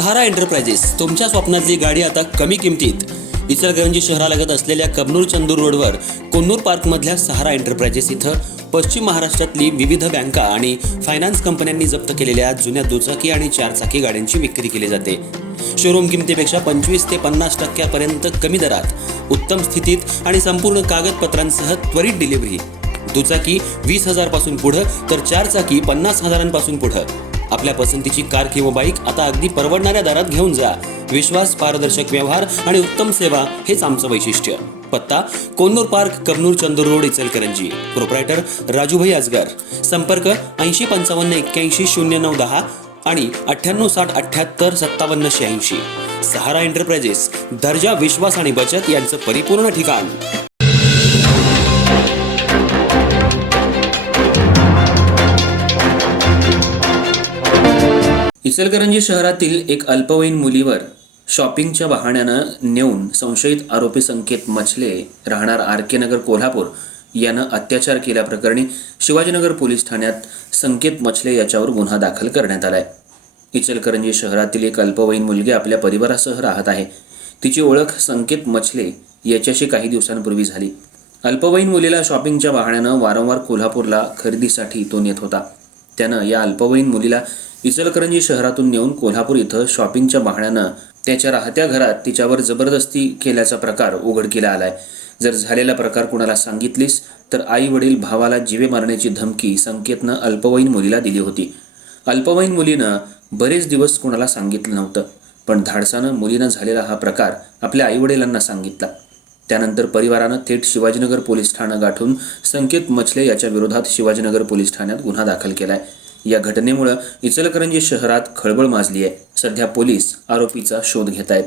सहारा enterprises तुमच्या स्वप्नातली गाडी आता कमी किमतीत. इचलकरंजी शहरालगत असलेल्या कबनूर चंदूर रोडवर कोन्नूर पार्कमधल्या सहारा एंटरप्राइजेस इथं पश्चिम महाराष्ट्रातली विविध बँका आणि फायनान्स कंपन्यांनी जप्त केलेल्या जुन्या दुचाकी आणि चारचाकी गाड्यांची विक्री केली जाते. शोरूम किमतीपेक्षा 25 ते 50% कमी दरात, उत्तम स्थितीत आणि संपूर्ण कागदपत्रांसह त्वरित डिलिव्हरी. दुचाकी 20,000 पासून पुढे तर चारचाकी 50,000 पासून पुढे. आपल्या पसंतीची कार किंवा बाईक आता अगदी परवडणाऱ्या दरात घेऊन जा. विश्वास, पारदर्शक व्यवहार आणि उत्तम सेवा हेच आमचं वैशिष्ट्य. पत्ता Konnur park, Kabnoor Chandur road, Ichalkaranji. Proprietor Rajubhai Ajgar. संपर्क 8055810910 आणि 9860785786. सहारा एंटरप्राइजेस, दर्जा, विश्वास आणि बचत यांचं परिपूर्ण ठिकाण. इचलकरंजी शहरातील एक अल्पवयीन मुलीवर शॉपिंगच्या बहाण्यानं नेऊन संशयित आरोपी संकेत मछले, राहणार RK नगर, कोल्हापूर यानं अत्याचार केल्याप्रकरणी शिवाजीनगर पोलीस ठाण्यात संकेत मछले याच्यावर गुन्हा दाखल करण्यात आलाय. इचलकरंजी शहरातील एक अल्पवयीन मुलगी आपल्या परिवारासह राहत आहे. तिची ओळख संकेत मछले याच्याशी काही दिवसांपूर्वी झाली. अल्पवयीन मुलीला शॉपिंगच्या बहाण्यानं वारंवार कोल्हापूरला खरेदीसाठी तो नेत होता. त्यानं या अल्पवयीन मुलीला इचलकरंजी शहरातून नेऊन कोल्हापूर इथं शॉपिंगच्या बहाण्यानं त्याच्या राहत्या घरात तिच्यावर जबरदस्ती केल्याचा प्रकार उघडकीला आलाय. जर झालेला प्रकार कुणाला सांगितलीस तर आई वडील भावाला जीवे मारण्याची धमकी संकेतनं अल्पवयीन मुलीला दिली होती. अल्पवयीन मुलीनं बरेच दिवस कुणाला सांगितलं नव्हतं, पण धाडसानं मुलीनं झालेला हा प्रकार आपल्या आईवडिलांना सांगितला. त्यानंतर परिवारानं थेट शिवाजीनगर पोलीस ठाणं गाठून संकेत मछले याच्या विरोधात शिवाजीनगर पोलीस ठाण्यात गुन्हा दाखल केलाय. या घटनेमुळे इचलकरंजी शहरात खळबळ माजली आहे. सध्या पोलीस आरोपीचा शोध घेत आहेत.